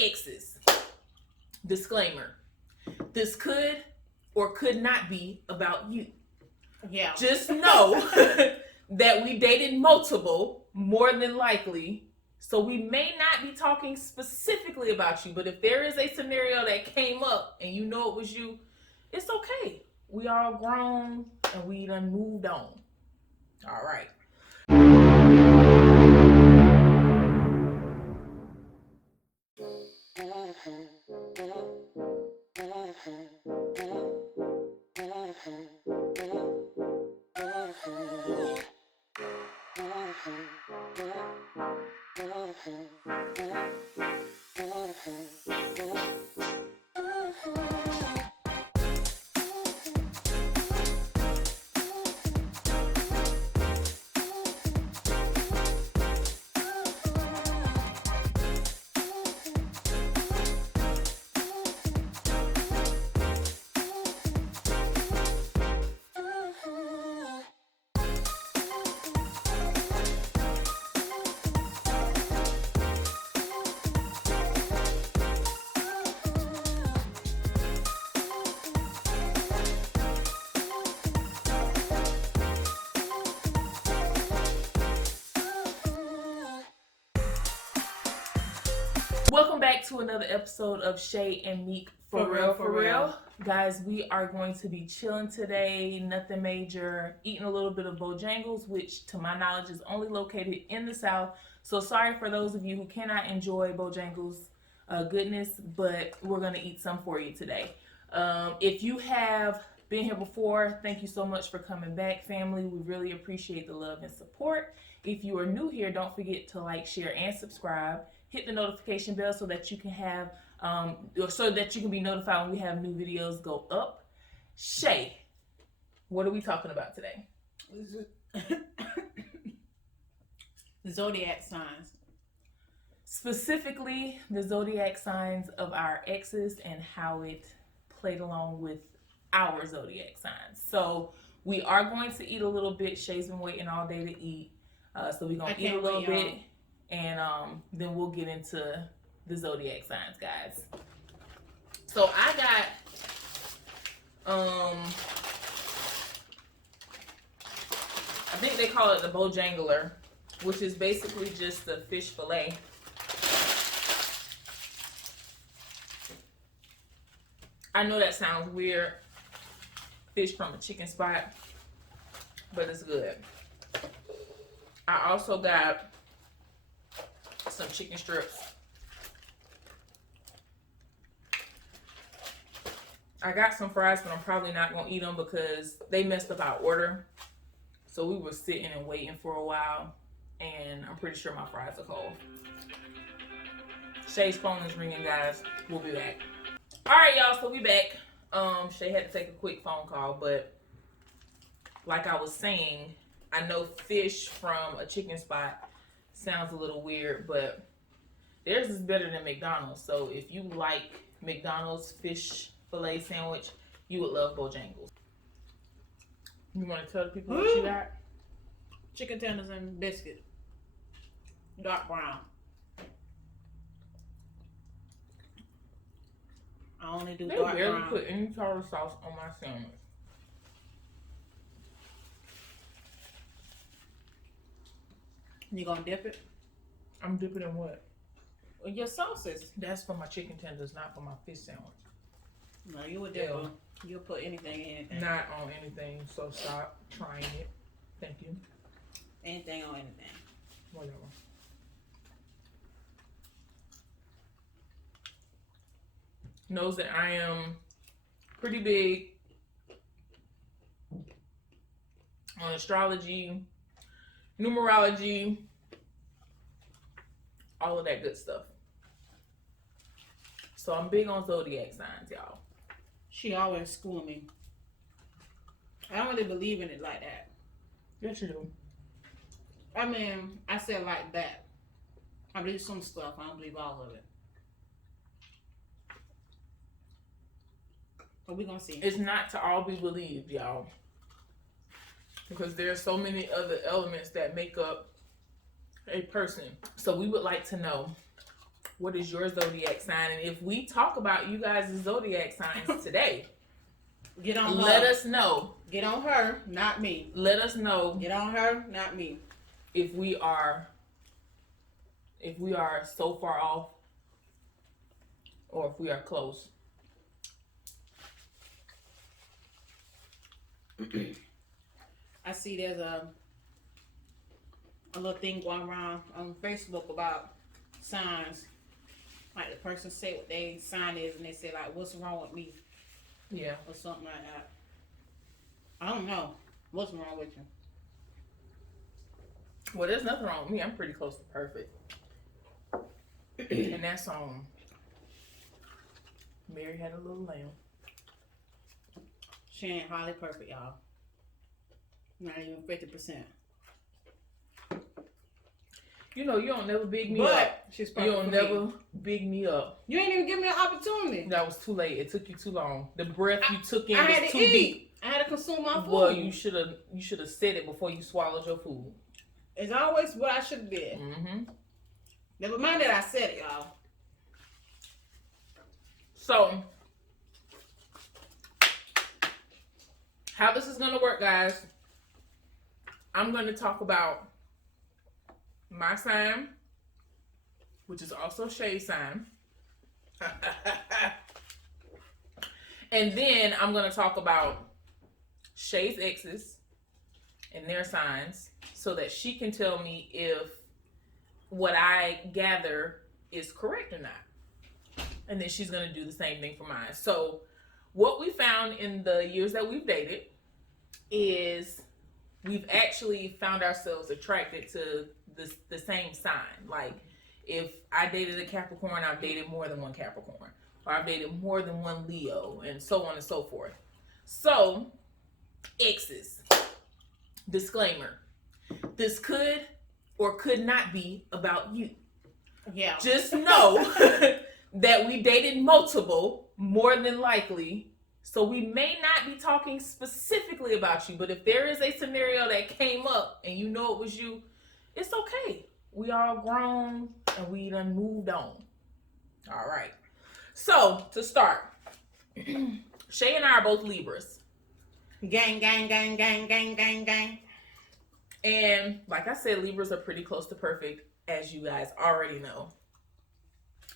Exes. Disclaimer. This could or could not be about you. Yeah. Just know that we dated multiple, more than likely. So we may not be talking specifically about you, but if there is a scenario that came up and you know it was you, it's okay. We all grown and we done moved on. All right. Welcome back to another episode of Shay and Meek for real. Guys, we are going to be chilling today, nothing major, eating a little bit of Bojangles, which to my knowledge is only located in the South. So sorry for those of you who cannot enjoy Bojangles goodness, but we're going to eat some for you today. If you have been here before, thank you so much for coming back, family. We really appreciate the love and support. If you are new here, don't forget to like, share, and subscribe. Hit the notification bell so that you can have, so that you can be notified when we have new videos go up. Shay, what are we talking about today? The zodiac signs. Specifically, the zodiac signs of our exes and how it played along with our zodiac signs. So we are going to eat a little bit. Shay's been waiting all day to eat. So we're going to eat a little bit. And then we'll get into the zodiac signs, guys. So I got, I think they call it the Bojangler, which is basically just the fish fillet. I know that sounds weird, fish from a chicken spot, but it's good. I also got some chicken strips. I got some fries, but I'm probably not gonna eat them because they messed up our order. So we were sitting and waiting for a while, and I'm pretty sure my fries are cold. Shay's phone is ringing, guys. We'll be back. All right, y'all. So we back. Shay had to take a quick phone call, but like I was saying, I know fish from a chicken spot sounds a little weird, but theirs is better than McDonald's. So if you like McDonald's fish fillet sandwich, you would love Bojangles. You want to tell the people what you got? Chicken tenders and biscuit. Dark brown. I only do dark brown. They barely put any tartar sauce on my sandwich. You gonna dip it? I'm dipping in what? Your sauces. That's for my chicken tenders, not for my fish sandwich. No, you would dip them. You'll put anything in anything. Not on anything, so stop trying it. Thank you. Anything on anything. Whatever. Knows that I am pretty big on astrology, numerology, all of that good stuff. So I'm big on zodiac signs, y'all. She always schooled me. I don't really believe in it like that. Yes, you do. I mean, I said like that. I believe some stuff. I don't believe all of it. But we're gonna see. It's not to all be believed, y'all. Because there's so many other elements that make up a person. So we would like to know, what is your zodiac sign? And if we talk about you guys' zodiac signs today, get on her. Let us know. Get on her, not me. Let us know. Get on her, not me. If we are so far off, or if we are close. I see there's a little thing going around on Facebook about signs. Like the person say what their sign is, and they say like, "What's wrong with me?" Yeah, or something like that. I don't know what's wrong with you. Well, there's nothing wrong with me. I'm pretty close to perfect. And that's Mary Had a Little Lamb. She ain't hardly perfect, y'all. Not even 50%. You know, you don't never big me but up. She's You perfect. don't never big me up. You ain't even give me an opportunity. That was too late. It took you too long. The breath you took in I had was to too eat. deep. I had to consume my food. Well, you should have said it before you swallowed your food. It's always what I should have did. Mm-hmm. Never mind that I said it, y'all. So, how this is going to work, guys, I'm going to talk about my sign, which is also Shay's sign. And then I'm going to talk about Shay's exes and their signs so that she can tell me if what I gather is correct or not. And then she's going to do the same thing for mine. So what we found in the years that we've dated is we've actually found ourselves attracted to the same sign. Like if I dated a Capricorn, I've dated more than one Capricorn. Or I've dated more than one Leo, and so on and so forth. So, exes. Disclaimer. This could or could not be about you. Yeah. Just know that we dated multiple, more than likely. So we may not be talking specifically about you, but if there is a scenario that came up and you know it was you, it's okay. We all grown and we done moved on. All right. So, to start, Shay and I are both Libras. Gang, gang, gang, gang, gang, gang, gang. And like I said, Libras are pretty close to perfect, as you guys already know.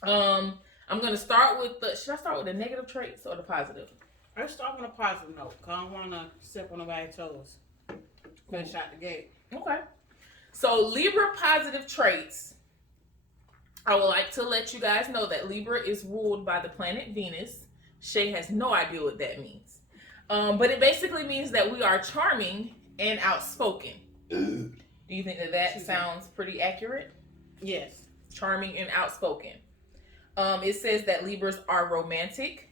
I'm going to start with should I start with the negative traits or the positive? Let's start on a positive note, because I don't want to step on nobody's toes. Finish out the gate. Okay. So, Libra positive traits. I would like to let you guys know that Libra is ruled by the planet Venus. Shay has no idea what that means. But it basically means that we are charming and outspoken. Do you think that sounds pretty accurate? Yes. Charming and outspoken. It says that Libras are romantic.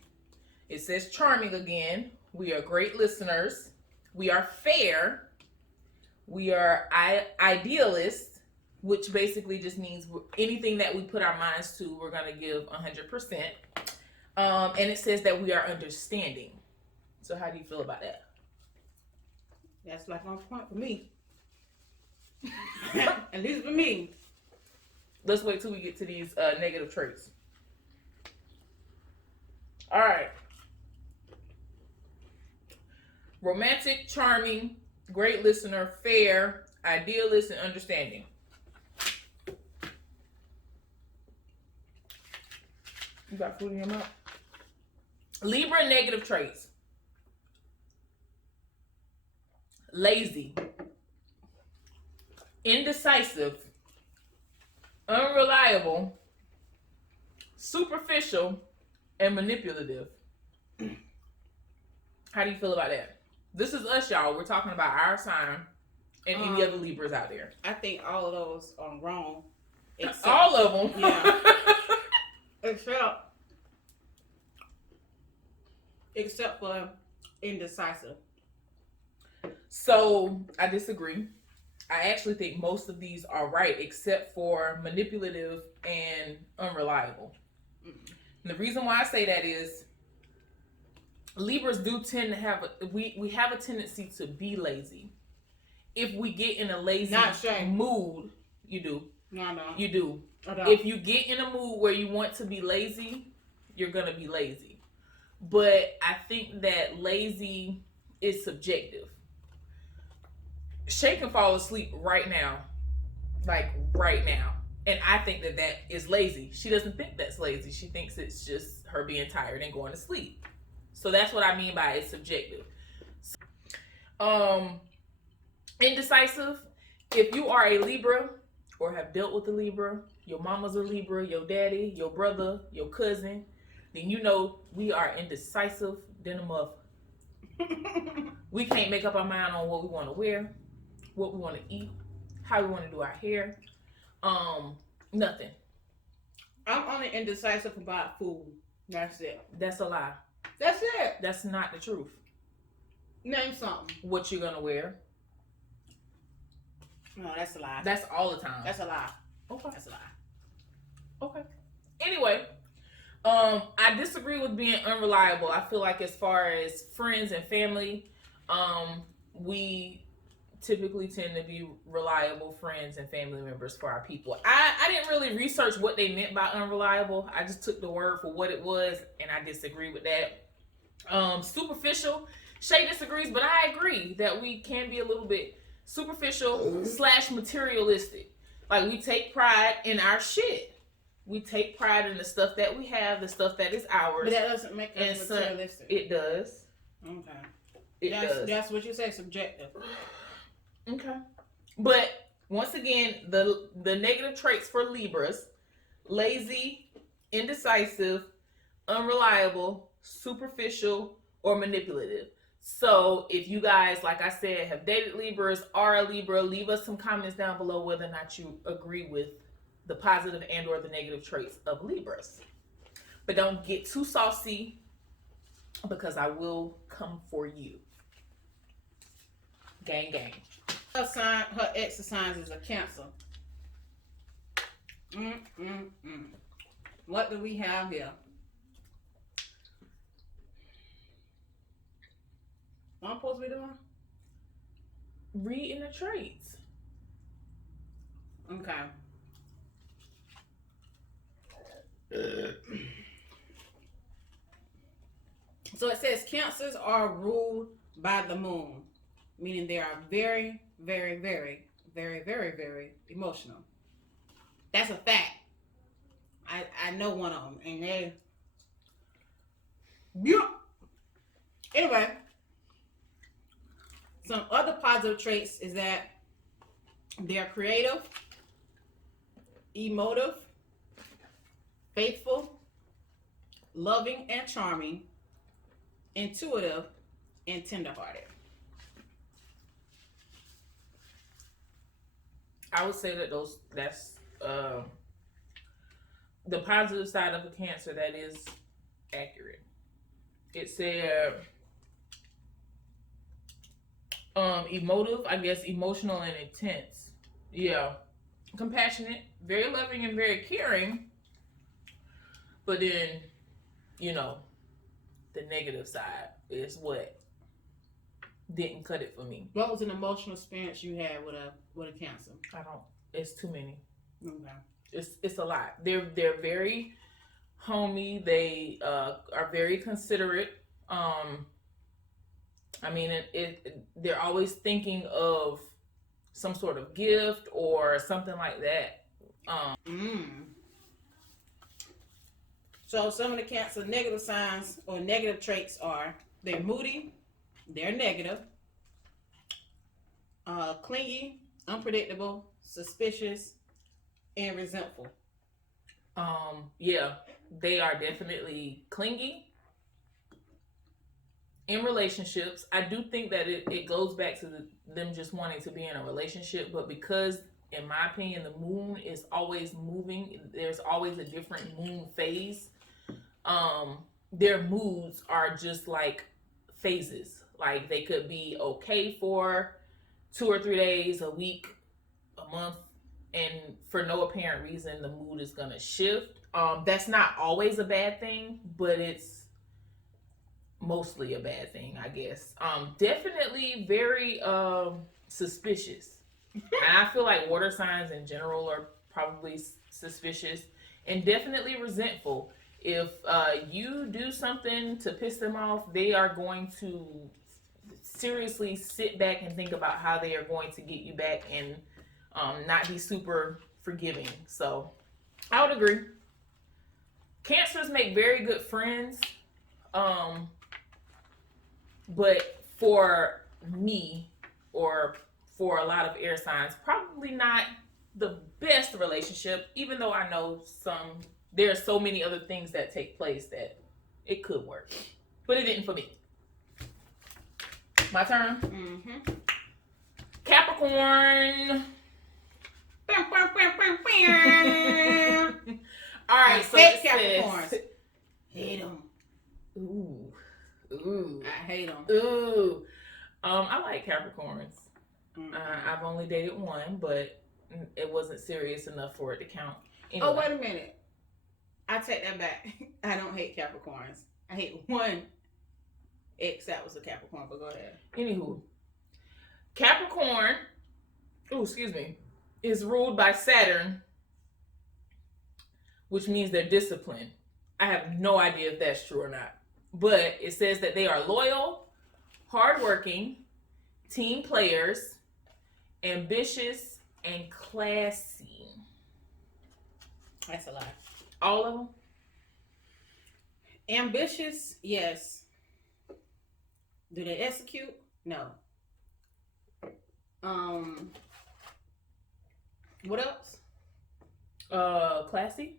It says charming again. We are great listeners. We are fair. We are idealists, which basically just means anything that we put our minds to, we're going to give 100%. And it says that we are understanding. So how do you feel about that? That's like on point for me. At least for me. Let's wait till we get to these negative traits. All right. Romantic, charming, great listener, fair, idealist, and understanding. You got food in your mouth? Libra negative traits. Lazy. Indecisive. Unreliable. Superficial. And manipulative. How do you feel about that? This is us, y'all. We're talking about our sign and any other Libras out there. I think all of those are wrong. All of them. Yeah. Except for indecisive. So I disagree. I actually think most of these are right, except for manipulative and unreliable. And the reason why I say that is Libras do tend to have we have a tendency to be lazy. If we get in a lazy mood, you do. No. You do. If you get in a mood where you want to be lazy, you're gonna be lazy. But I think that lazy is subjective. Shay can fall asleep right now, like right now, and I think that that is lazy. She doesn't think that's lazy. She thinks it's just her being tired and going to sleep. So that's what I mean by it's subjective. Indecisive. If you are a Libra or have dealt with a Libra, your mama's a Libra, your daddy, your brother, your cousin, then you know we are indecisive than a mother. We can't make up our mind on what we want to wear, what we want to eat, how we want to do our hair. Nothing. I'm only indecisive about food. That's it. That's a lie. That's it. That's not the truth. Name something. What you're gonna wear. No, that's a lie. That's all the time. That's a lie. Okay. That's a lie. Okay. Anyway, I disagree with being unreliable. I feel like as far as friends and family, we typically tend to be reliable friends and family members for our people. I didn't really research what they meant by unreliable. I just took the word for what it was, and I disagree with that. Superficial. Shay disagrees, but I agree that we can be a little bit superficial / materialistic. Like, we take pride in our shit. We take pride in the stuff that we have, the stuff that is ours. But that doesn't make us materialistic. It does. Okay. That's what you say, subjective. Okay. But once again, the negative traits for Libras: lazy, indecisive, unreliable, superficial, or manipulative. So if you guys, like I said, have dated Libras, are a Libra, leave us some comments down below whether or not you agree with the positive and or the negative traits of Libras. But don't get too saucy, because I will come for you. Gang, gang. Her exercise is a Cancer. What do we have here? What I'm supposed to be doing? Reading the traits. Okay. So it says Cancers are ruled by the moon, meaning they are very, very, very, very, very, very emotional. That's a fact. I know one of them, and they. Yeah. Anyway, some other positive traits is that they're creative, emotive, faithful, loving and charming, intuitive, and tenderhearted. I would say that that's the positive side of a Cancer. That is accurate. It said emotive, I guess, emotional and intense. Yeah. Compassionate, very loving and very caring. But then, you know, the negative side is what didn't cut it for me. What was an emotional experience you had with a Cancer? It's too many. Okay. It's a lot. They're very homey. They are very considerate. I mean, they're always thinking of some sort of gift or something like that. So some of the Cancer negative signs or negative traits are they're moody, they're negative, clingy, unpredictable, suspicious, and resentful. Yeah, they are definitely clingy in relationships. I do think that it goes back to them just wanting to be in a relationship, but because, in my opinion, the moon is always moving, there's always a different moon phase. Their moods are just like phases. Like, they could be okay for 2 or 3 days, a week, a month, and for no apparent reason, the mood is gonna shift. That's not always a bad thing, but it's mostly a bad thing, I guess. Definitely very suspicious. And I feel like water signs in general are probably suspicious, and definitely resentful. If you do something to piss them off, they are going to seriously sit back and think about how they are going to get you back and not be super forgiving. So I would agree. Cancers make very good friends, but for me or for a lot of air signs, probably not the best relationship, even though I know there are so many other things that take place that it could work. But it didn't for me. My turn? Mm-hmm. Capricorn. All right, so hate Capricorns. Hate them. Ooh. I hate them. Ooh. I like Capricorns. Mm-hmm. I've only dated one, but it wasn't serious enough for it to count. Anyway. Oh, wait a minute. I take that back. I don't hate Capricorns. I hate one ex that was a Capricorn, but go ahead. Anywho, Capricorn, is ruled by Saturn, which means they're disciplined. I have no idea if that's true or not, but it says that they are loyal, hardworking, team players, ambitious, and classy. That's a lie. All of them? Ambitious, yes. Do they execute? No. What else? Classy?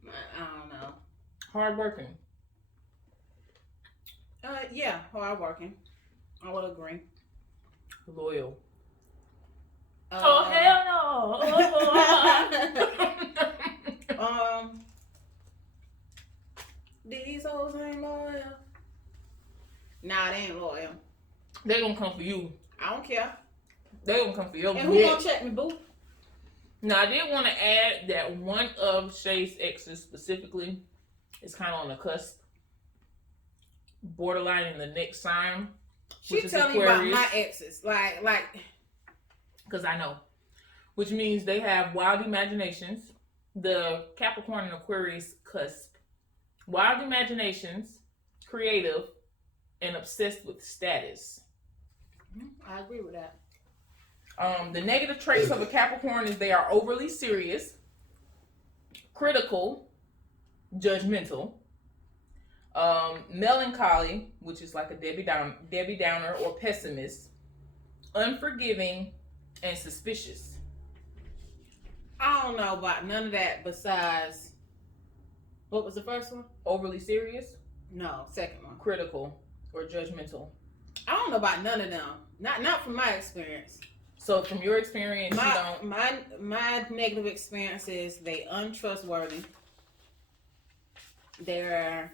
I don't know. Hardworking. Yeah, hardworking. I would agree. Loyal. Oh, hell no. These hoes ain't loyal. Nah, they ain't loyal. They gonna come for you. I don't care. They gonna come for your And who gonna check me, boo? Now, I did want to add that one of Shay's exes specifically is kind of on the cusp, borderline in the next sign. She telling me about my exes, like, because I know, which means they have wild imaginations. The Capricorn and Aquarius cusp, wild imaginations, creative, and obsessed with status. I agree with that. The negative traits of a Capricorn is they are overly serious, critical, judgmental, melancholy, which is like a Debbie Downer or pessimist, unforgiving, and suspicious. I don't know about none of that besides, what was the first one? Overly serious? No, second one. Critical or judgmental. I don't know about none of them. Not from my experience. So from your experience, you don't... My negative experience is they untrustworthy. They're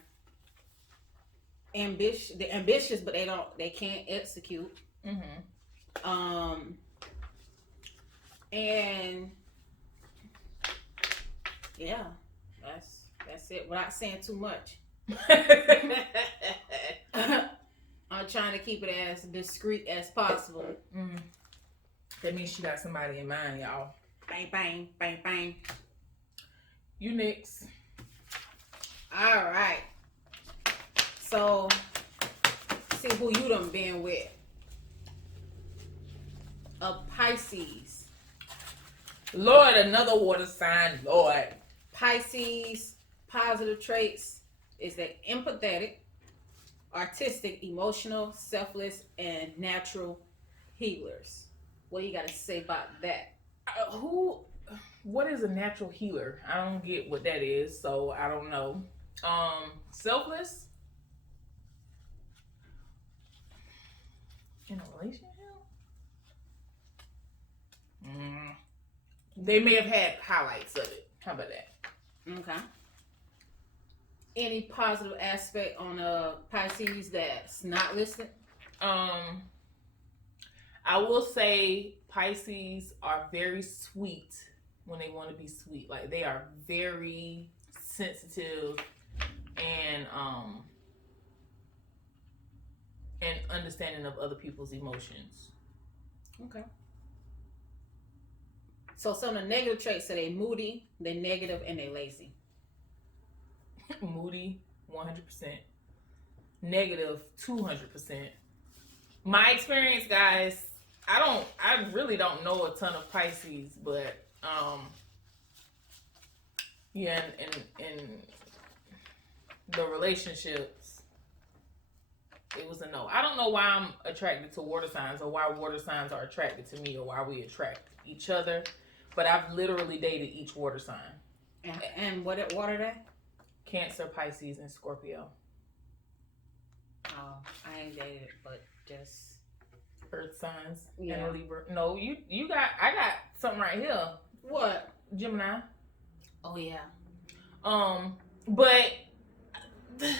ambitious, but they can't execute. Mm-hmm. And yeah, that's it. Without saying too much. I'm trying to keep it as discreet as possible. Mm. That means she got somebody in mind, y'all. Bang, bang, bang, bang. You next. All right. So, see who you done been with. A Pisces. Lord, another water sign, Lord. Pisces, positive traits is that empathetic, artistic, emotional, selfless, and natural healers. What do you got to say about that? What is a natural healer? I don't get what that is, so I don't know. Selfless? In a relationship? They may have had highlights of it. How about that? Okay. Any positive aspect on Pisces that's not listed? I will say Pisces are very sweet when they want to be sweet. Like they are very sensitive and understanding of other people's emotions. Okay. So some of the negative traits are they moody, they negative, and they lazy. Moody, 100%. Negative, 200%. My experience, guys, I really don't know a ton of Pisces, but yeah, in the relationships, it was a no. I don't know why I'm attracted to water signs, or why water signs are attracted to me, or why we attract each other, but I've literally dated each water sign. And what are they? Cancer, Pisces, and Scorpio. Oh, I ain't dated, but just Earth signs. Yeah. And Libra. No, I got something right here. What? Gemini. Oh yeah. But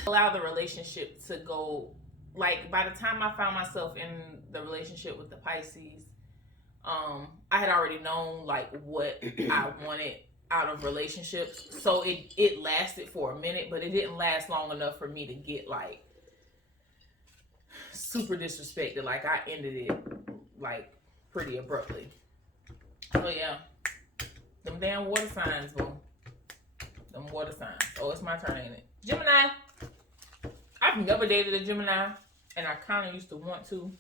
allow the relationship to go, like, by the time I found myself in the relationship with the Pisces, I had already known like what I wanted out of relationships. So it lasted for a minute, but it didn't last long enough for me to get like super disrespected. Like, I ended it like pretty abruptly. So yeah, them damn water signs, boo. Them water signs. Oh, it's my turn, ain't it? Gemini. I've never dated a Gemini, and I kind of used to want to,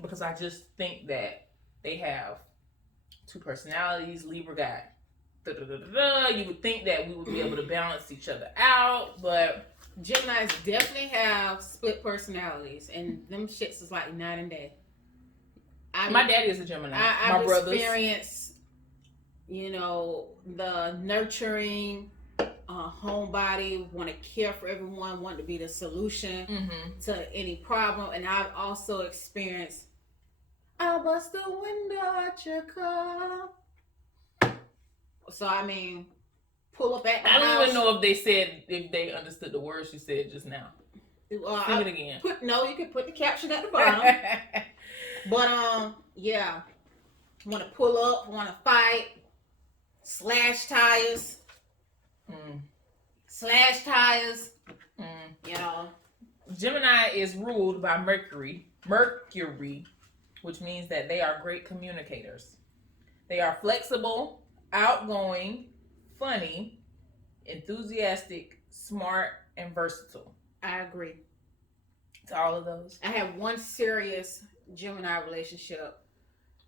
because I just think that they have two personalities. Libra got you would think that we would be able to balance each other out, but Geminis definitely have split personalities, and them shits is like night and day. My daddy is a Gemini. I've experienced, the nurturing, homebody, want to care for everyone, want to be the solution to any problem, and I've also experienced, I'll bust the window at your car. So I mean, pull up at the house. I don't even know if they understood the words you said just now. Sing it again. You can put the caption at the bottom. But yeah, want to pull up, want to fight, slash tires. Gemini is ruled by Mercury, which means that they are great communicators. They are flexible, outgoing, funny, enthusiastic, smart, and versatile. I agree. To all of those. I had one serious Gemini relationship,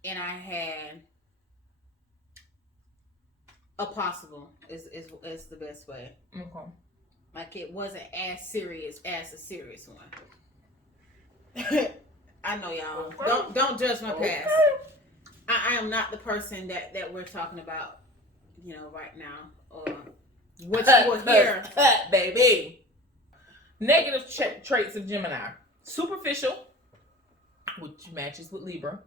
and I had a possible is the best way. Okay. Like, it wasn't as serious as a serious one. I know y'all. Okay. Don't judge my past. I am not the person that we're talking about, right now, or what you will hear, baby. Negative traits of Gemini: superficial, which matches with Libra;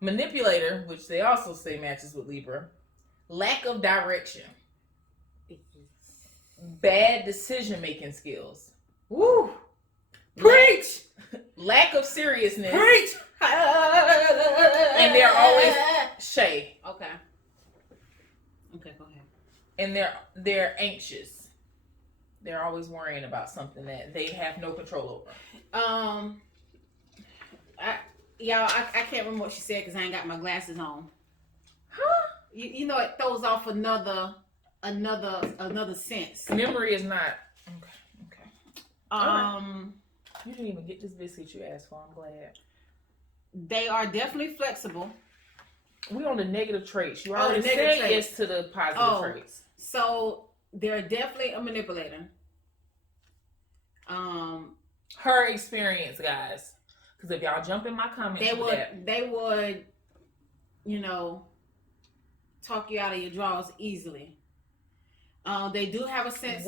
manipulator, which they also say matches with Libra; lack of direction; bad decision-making skills. Woo! Preach! Lack of seriousness. Preach! And they're always shay. Okay, go ahead. And they're anxious. They're always worrying about something that they have no control over. I can't remember what she said because I ain't got my glasses on. Huh? You know, it throws off another sense. Memory is not okay. Right. You didn't even get this visit you asked for. I'm glad. They are definitely flexible. We on the negative traits. You already said yes to the positive traits. So they're definitely a manipulator. Her experience, guys. Because if y'all jump in my comments, they would, talk you out of your drawers easily. They do have a sense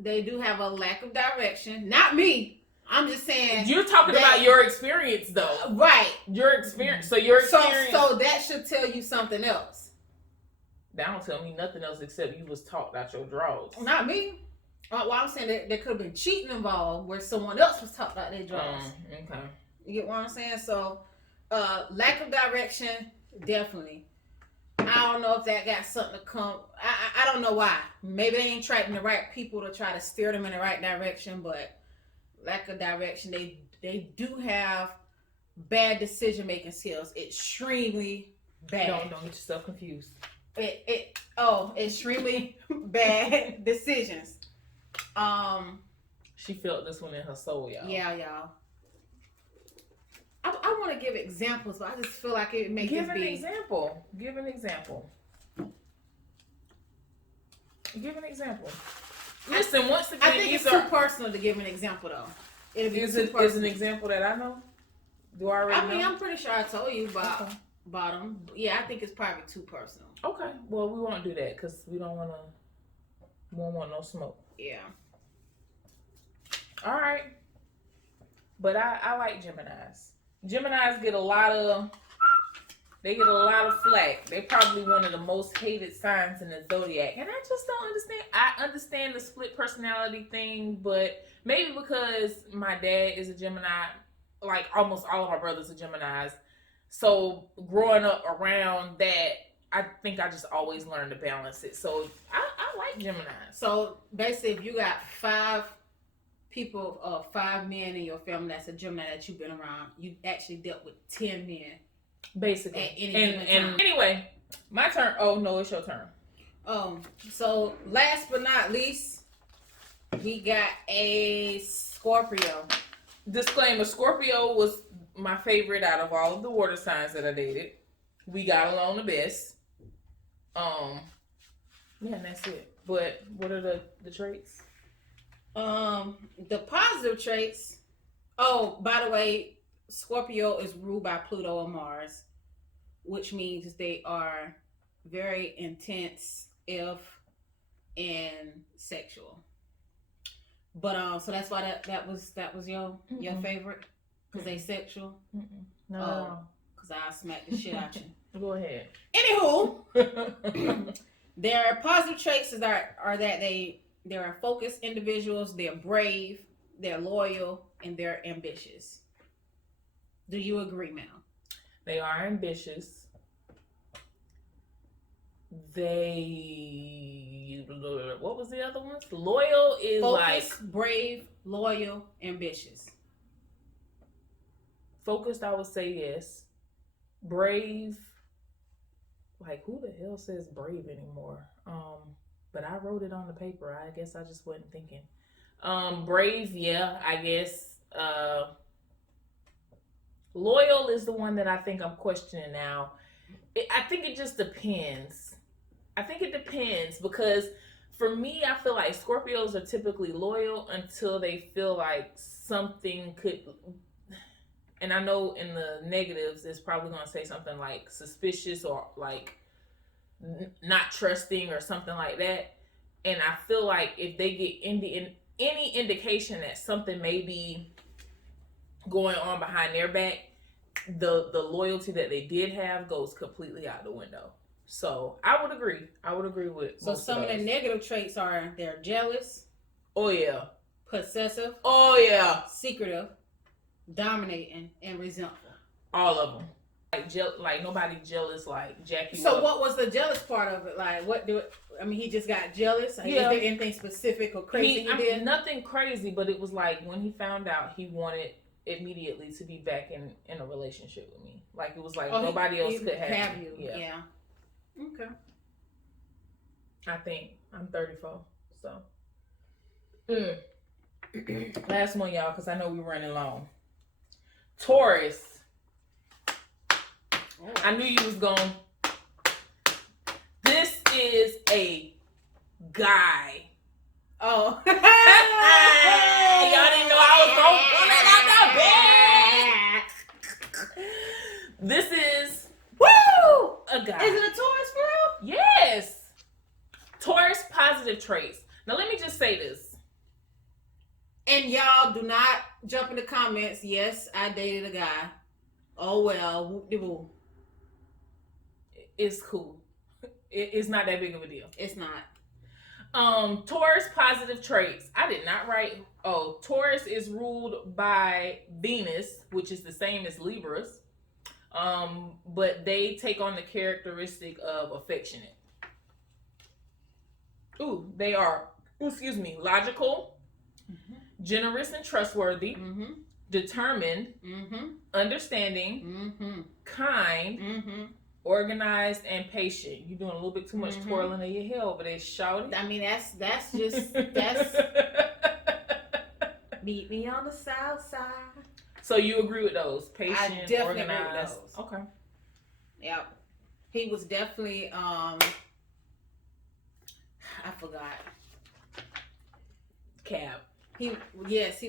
they do have a lack of direction. Not me. I'm just saying. You're talking about your experience, though. Right. Your experience. So your experience. So that should tell you something else. That don't tell me nothing else except you was talked out your drawers. Not me. Well, I'm saying that there could have been cheating involved where someone else was talked out their drawers. Okay. You get what I'm saying? So, lack of direction, definitely. I don't know if that got something to come. I don't know why. Maybe they ain't attracting the right people to try to steer them in the right direction, but lack of direction. They do have bad decision making skills. Extremely bad. Don't get yourself confused. Extremely bad decisions. She felt this one in her soul, y'all. Yeah, y'all. I want to give examples, but I just feel like it makes Give an example. Give an example. Listen, once again, I think it's too personal to give an example, though. Is an example that I know? Do I already know? I'm pretty sure I told you about them. Yeah, I think it's probably too personal. Okay. Well, we won't do that because we don't want no smoke. Yeah. All right. But I like Geminis. Geminis get a lot of flack. They're probably one of the most hated signs in the zodiac. And I just don't understand. I understand the split personality thing, but maybe because my dad is a Gemini, like almost all of my brothers are Geminis. So growing up around that, I think I just always learned to balance it. So I like Geminis. So basically, if you got 5 people, 5 men in your family that's a Gemini that you've been around, you actually dealt with 10 men. Basically. At any given time. Anyway, my turn. Oh, no, it's your turn. So last but not least, we got a Scorpio. Disclaimer, Scorpio was my favorite out of all of the water signs that I dated. We got along the best. Yeah, and that's it. But what are the traits? The positive traits. Oh, by the way, Scorpio is ruled by Pluto and Mars, which means they are very intense, and sexual. But so that's why that was your favorite, because they sexual. No, because I smack the shit out you. Go ahead. Anywho, their positive traits are that they're focused individuals, they're brave, they're loyal, and they're ambitious. Do you agree, Mel? They are ambitious. What was the other ones? Loyal is focused, brave, loyal, ambitious. Focused, I would say yes. Brave, like who the hell says brave anymore? But I wrote it on the paper. I guess I just wasn't thinking. Brave, yeah, I guess. Loyal is the one that I think I'm questioning now. I think it just depends. I think it depends because for me, I feel like Scorpios are typically loyal until they feel like something could. And I know in the negatives, it's probably going to say something like suspicious or like not trusting or something like that. And I feel like if they get any indication that something may be going on behind their back, the loyalty that they did have goes completely out the window. So I would agree with. So some of the negative traits are they're jealous. Oh yeah. Possessive. Oh yeah. Secretive. Dominating and resentful. All of them. Like nobody jealous like Jackie. So what was the jealous part of it? Like he just got jealous? Like, yeah. Is there anything specific or crazy he did? Nothing crazy, but it was like when he found out, he wanted immediately to be back in a relationship with me. Like it was like nobody else could have you. Yeah. Okay. I think I'm 34, so. Last one, y'all, because I know we're running long. Taurus. Oh. I knew you was going. This is a guy. Oh. Y'all didn't know I was going to pull it out the bag. This is a guy. Is it a Taurus for real? Yes. Taurus positive traits. Now let me just say this. And y'all do not jump in the comments. Yes, I dated a guy. Oh well, whoop-de-woo. It's cool. It's not that big of a deal. It's not. Taurus positive traits. I did not write. Oh, Taurus is ruled by Venus, which is the same as Libras. But they take on the characteristic of affectionate. They are, logical, generous and trustworthy, determined, understanding, kind, organized and patient. You doing a little bit too much twirling of your hair over there, shawty. I mean, that's just that's meet me on the south side. So you agree with those? Patient, I definitely organized. agree with those. Okay. Yep. He was definitely I forgot. Cab. He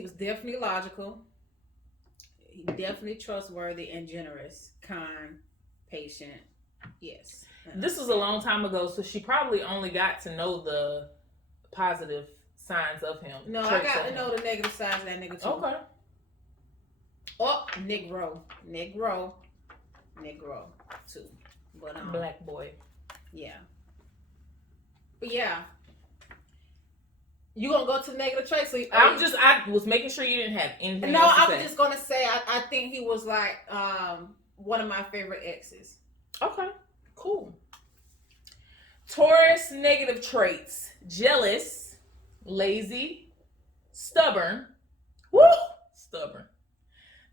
was definitely logical. He definitely trustworthy and generous, kind, patient. Yes. This was a long time ago, so she probably only got to know the positive signs of him. No, I got to know the negative sides of that nigga too. Okay. Oh, Negro too. But Black boy. Yeah. But yeah. You gonna go to the negative traits? I was making sure you didn't have anything. No, else to I say. was just gonna say I think he was like one of my favorite exes. Okay, cool. Taurus negative traits: jealous, lazy, stubborn,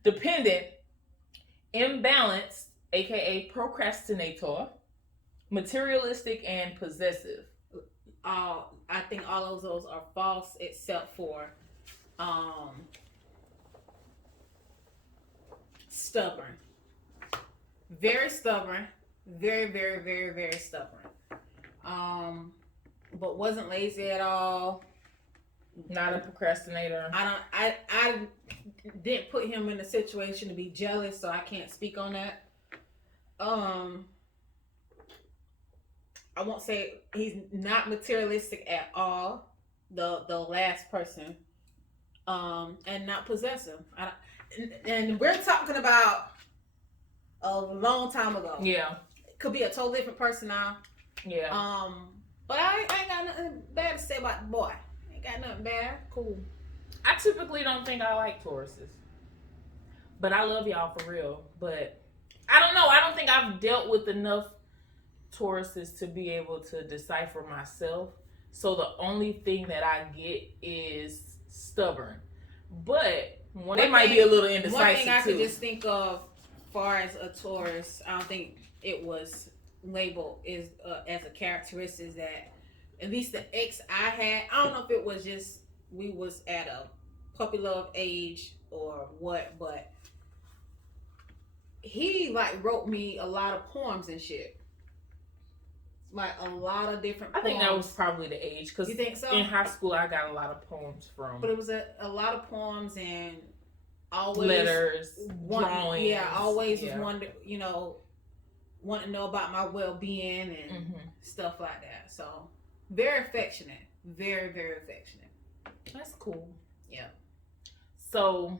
dependent, imbalanced, aka procrastinator, materialistic, and possessive. I think all of those are false except for stubborn. Very stubborn. Very, very, very, very stubborn. But wasn't lazy at all. Not a procrastinator. I didn't put him in a situation to be jealous, so I can't speak on that. I won't say he's not materialistic at all. The last person, and not possessive. And we're talking about a long time ago. Yeah, could be a totally different person now. Yeah. But I ain't got nothing bad to say about the boy. Ain't got nothing bad. Cool. I typically don't think I like Tauruses, but I love y'all for real. But I don't know. I don't think I've dealt with enough Tauruses to be able to decipher myself. So the only thing that I get is stubborn. But they might be a little indecisive too. One thing I could just think of, far as a Taurus, I don't think it was labeled as a characteristic that, at least the ex I had, I don't know if it was just we was at a puppy love age or what, but he like wrote me a lot of poems and shit. Like a lot of different poems. I think that was probably the age. Cause you think so? In high school, I got a lot of poems from. But it was a lot of poems and always letters, drawings. Yeah, always was wanting to know about my well-being and stuff like that. So very affectionate, very, very affectionate. That's cool. Yeah. So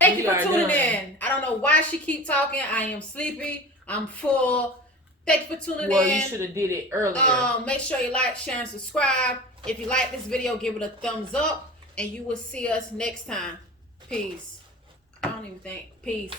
thank you for tuning in. I don't know why she keep talking. I am sleepy. I'm full. Thank you for tuning in. Well, you should have did it earlier. Make sure you like, share, and subscribe. If you like this video, give it a thumbs up, and you will see us next time. Peace. I don't even think. Peace.